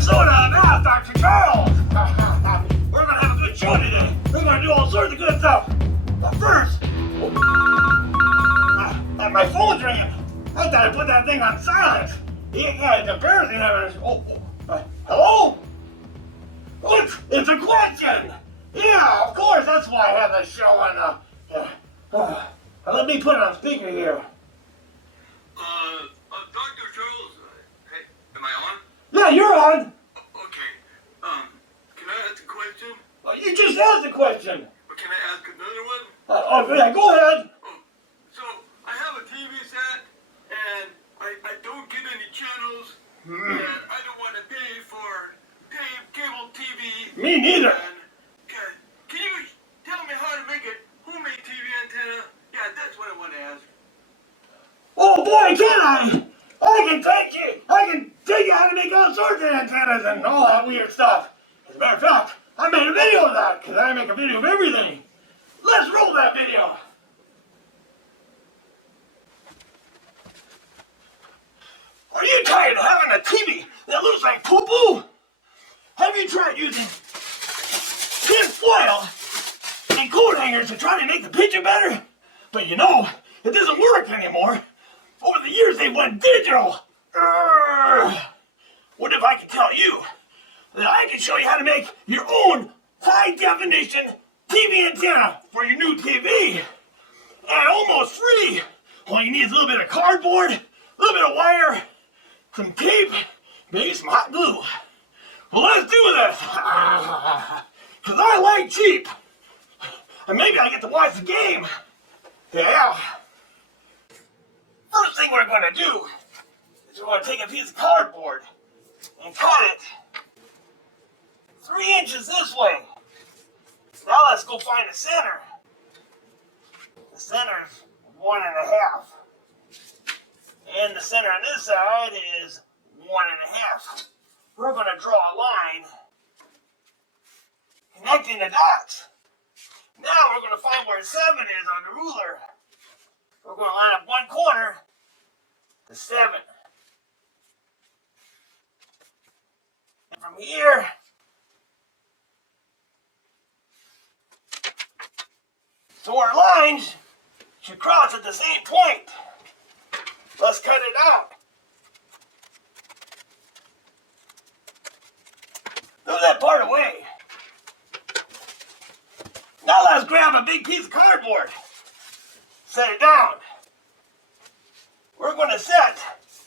So now, Dr. Charles, we're gonna have a good show today. We're gonna do all sorts of good stuff. But first, my phone's ringing. I thought I put that thing on silent. Yeah, it's embarrassing. Hello? It's a question. Yeah, of course. That's why I have the show on. Let me put it on speaker here. Dr. Charles, hey, am I on? Yeah, you're on. Okay, can I ask a question? You just asked a question. Or can I ask another one? Yeah, go ahead. So, I have a TV set, and I don't get any channels, and I don't want to pay for cable TV. Me neither. And, can you tell me how to make a homemade TV antenna? Yeah, that's what I want to ask. Oh boy, can I! I can take you how to make all sorts of antennas and all that weird stuff. As a matter of fact, I made a video of that, because I make a video of everything. Let's roll that video. Are you tired of having a TV that looks like poo-poo? Have you tried using tin foil and coat hangers to try to make the picture better? But you know, it doesn't work anymore. Over the years, they went digital. What if I could tell you that I can show you how to make your own high-definition TV antenna for your new TV? And almost free. All you need is a little bit of cardboard, a little bit of wire, some tape, maybe some hot glue. Well, let's do this. Because I like cheap. And maybe I get to watch the game. Yeah. First thing we're going to do is we're going to take a piece of cardboard and cut it 3 inches this way. Now let's go find the center. The center's 1.5. And the center on this side is 1.5. We're going to draw a line connecting the dots. Now we're going to find where 7 is on the ruler. We're going to line up one corner to 7. And from here, so our lines should cross at the same point. Let's cut it out. Move that part away. Now let's grab a big piece of cardboard. Set it down. We're going to set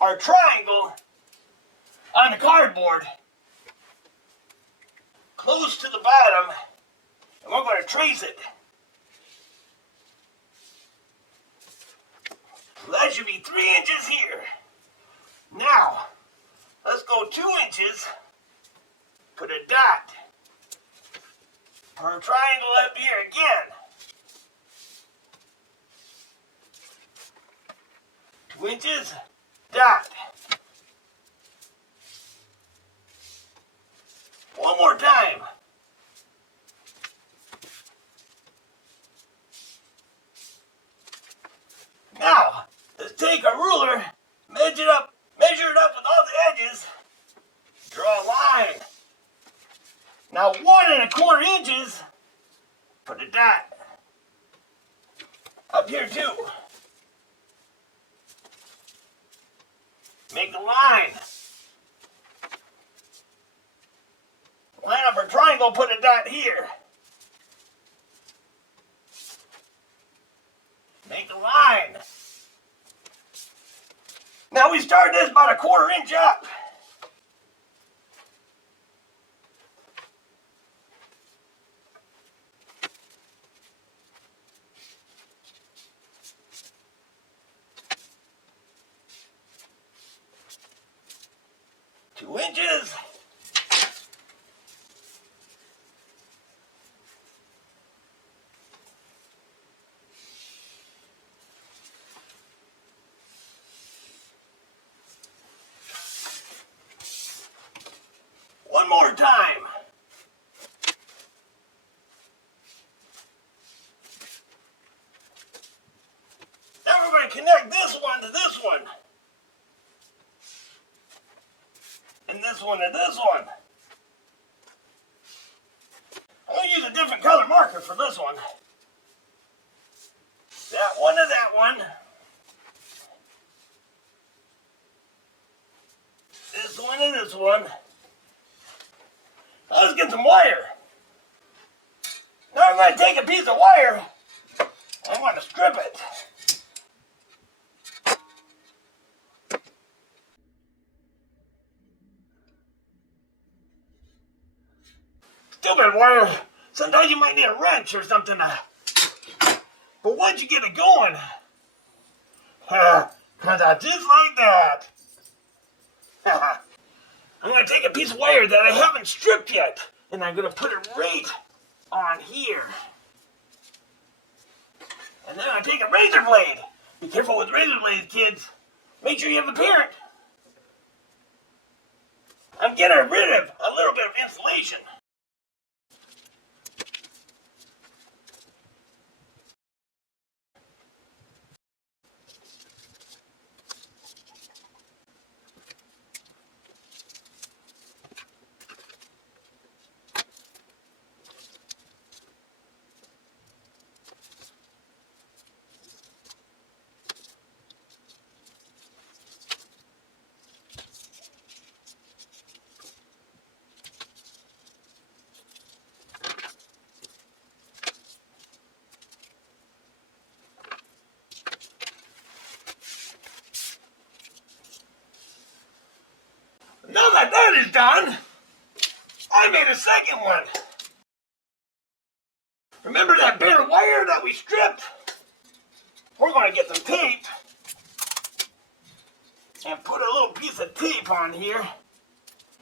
our triangle on the cardboard close to the bottom, and we're going to trace it. That should be 3 inches here. Now, let's go 2 inches. Put a dot. Our triangle up here again. 2 inches, dot. One more time. Now, let's take a ruler, measure it up with all the edges, draw a line. Now 1.25 inches, put a dot. Up here too. Make a line. Line up our triangle, put a dot here. Make a line. Now we start this about 1/4 inch up. Two inches. One more time. Now we're going to connect this one to this one. And and this one to this one. I'm going to use a different color marker for this one. That one to that one. This one to this one. Now let's get some wire. Now I'm going to take a piece of wire. I'm going to strip it. Stupid wire. Sometimes you might need a wrench or something. But once you get it going, just like that. I'm going to take a piece of wire that I haven't stripped yet, and I'm going to put it right on here. And then I take a razor blade. Be careful with razor blades, kids. Make sure you have a parent. I'm getting rid of a little bit of insulation. Now that that is done, I made a second one. Remember that bare wire that we stripped? We're going to get some tape and put a little piece of tape on here,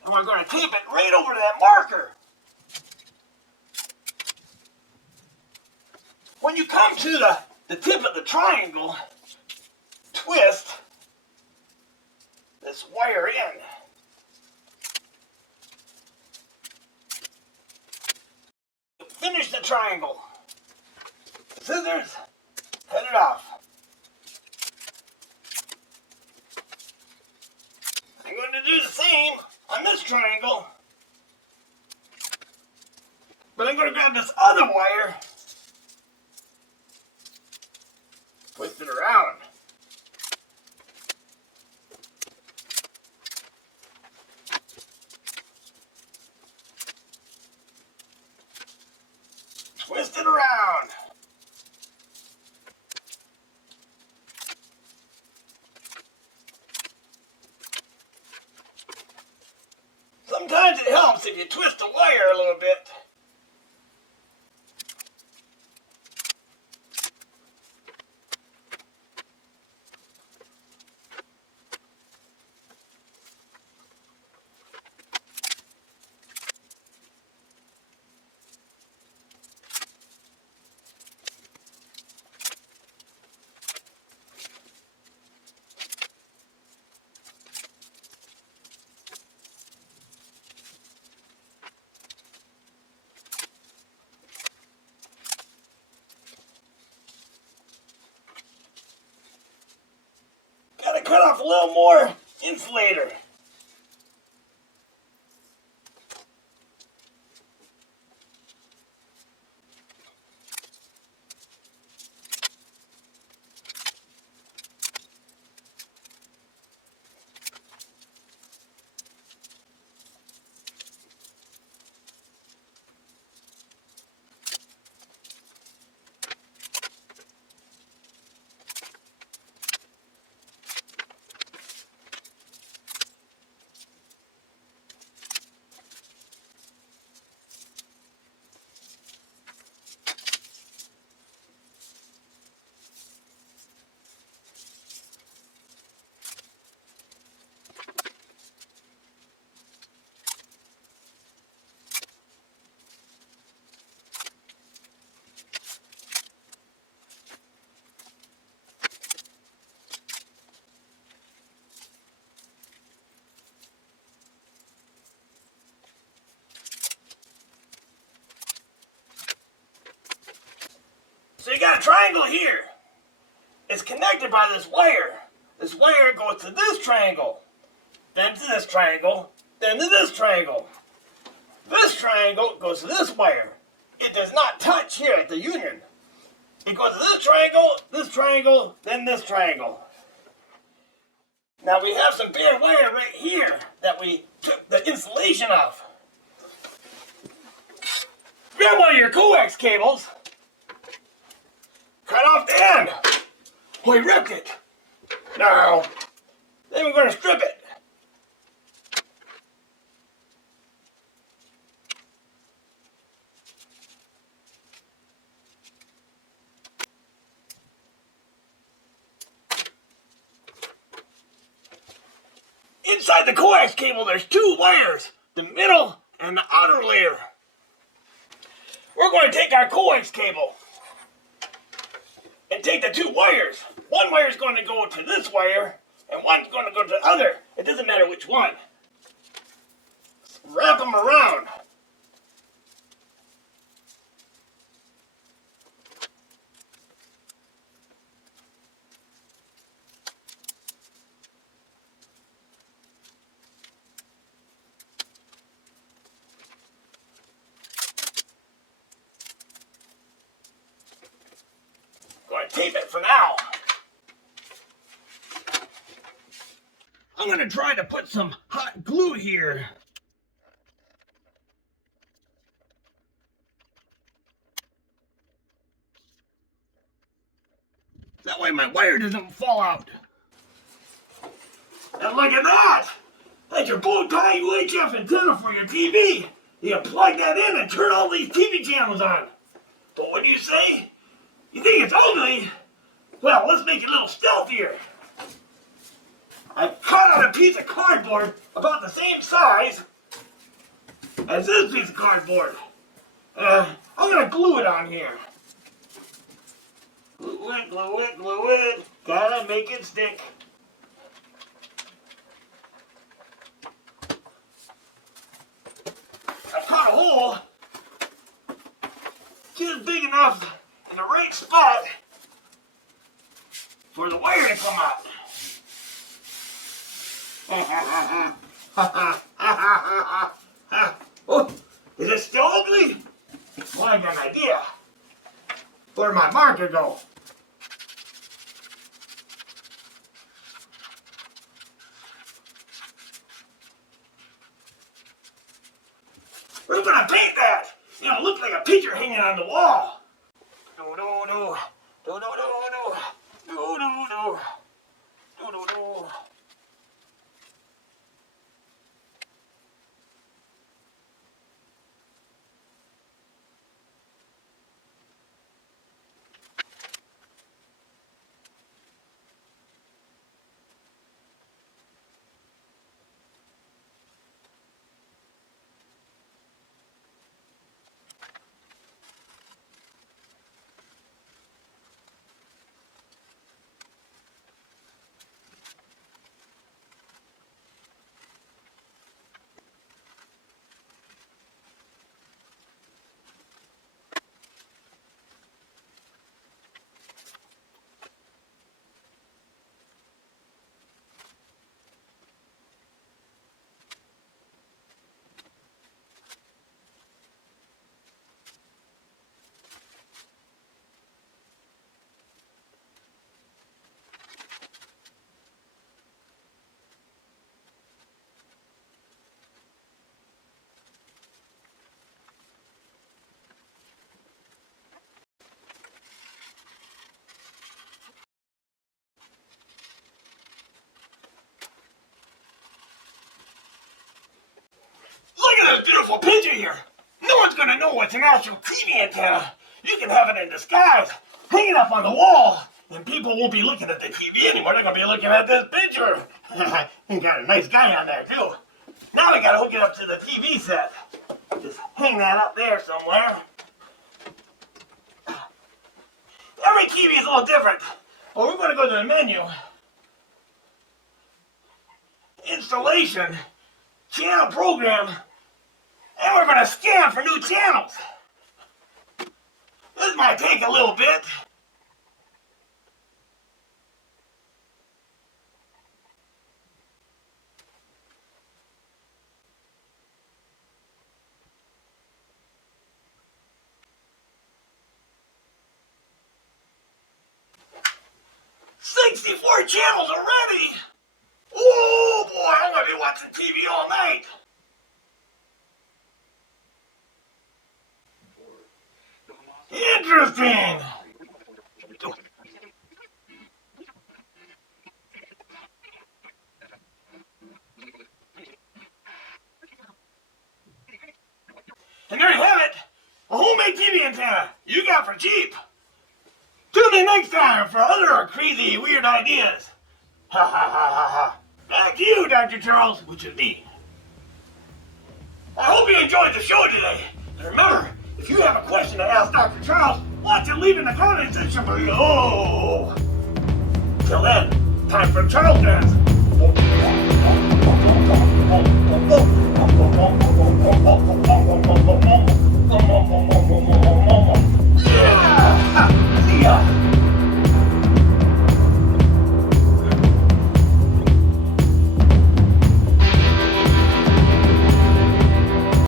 and we're going to tape it right over to that marker. When you come to the tip of the triangle, twist this wire in. Finish the triangle. Scissors, cut it off. I'm going to do the same on this triangle. But I'm going to grab this other wire, twist it around. Twist it around. Sometimes it helps if you twist the wire a little bit. Gotta cut off a little more insulator. So you got a triangle here. It's connected by this wire. This wire goes to this triangle, then to this triangle, then to this triangle. This triangle goes to this wire. It does not touch here at the union. It goes to this triangle, then this triangle. Now we have some bare wire right here that we took the insulation off. Grab one of your coax cables, cut off the end. We ripped it. Now, then we're going to strip it. Inside the coax cable, there's two wires, the middle and the outer layer. We're going to take our coax cable and take the two wires. One wire is going to go to this wire, and one's going to go to the other. It doesn't matter which one. Wrap them around. Going to tape it for now. I'm going to try to put some hot glue here. That way my wire doesn't fall out. And look at that! That's your Boetie UHF antenna for your TV. You plug that in and turn all these TV channels on. But what do you say? You think it's ugly? Well, let's make it a little stealthier. I cut out a piece of cardboard about the same size as this piece of cardboard. I'm going to glue it on here. Glue it, glue it, glue it. Gotta make it stick. I cut a hole just big enough in the right spot for the wire to come out. Oh, is it still ugly? Well, I got an idea. Where'd my marker go? We're gonna paint that. You know, look like a picture hanging on the wall. No, no, no, no, no, no, no, no, no, no, no, no, no. Look at this beautiful picture here. No one's gonna know it's an actual TV antenna. You can have it in disguise, hang it up on the wall, and people won't be looking at the TV anymore. They're gonna be looking at this picture. You got a nice guy on there too. Now we gotta hook it up to the TV set. Just hang that up there somewhere. Every TV is a little different. Well, we're gonna go to the menu. Installation. Channel program, and we're going to scan for new channels. This might take a little bit. 64 channels already! Oh boy, I'm gonna be watching TV all night! Interesting! And there you have it! A homemade TV antenna you got for cheap! Tune in next time for other crazy, weird ideas! Ha ha ha ha ha! Back to you, Dr. Charles, which is me. I hope you enjoyed the show today. And remember, if you have a question to ask Dr. Charles, watch it leave in the comment section below. Till then, time for Charles dance.